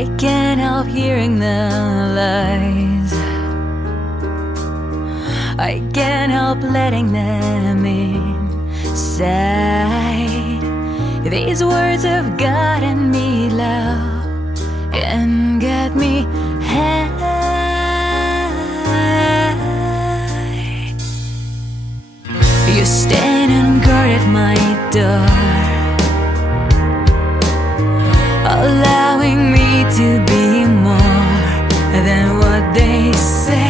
I can't help hearing the lies. I can't help letting them inside. These words have gotten me loud and got me high. You stand and guard at my door, allowing me to be more than what they say.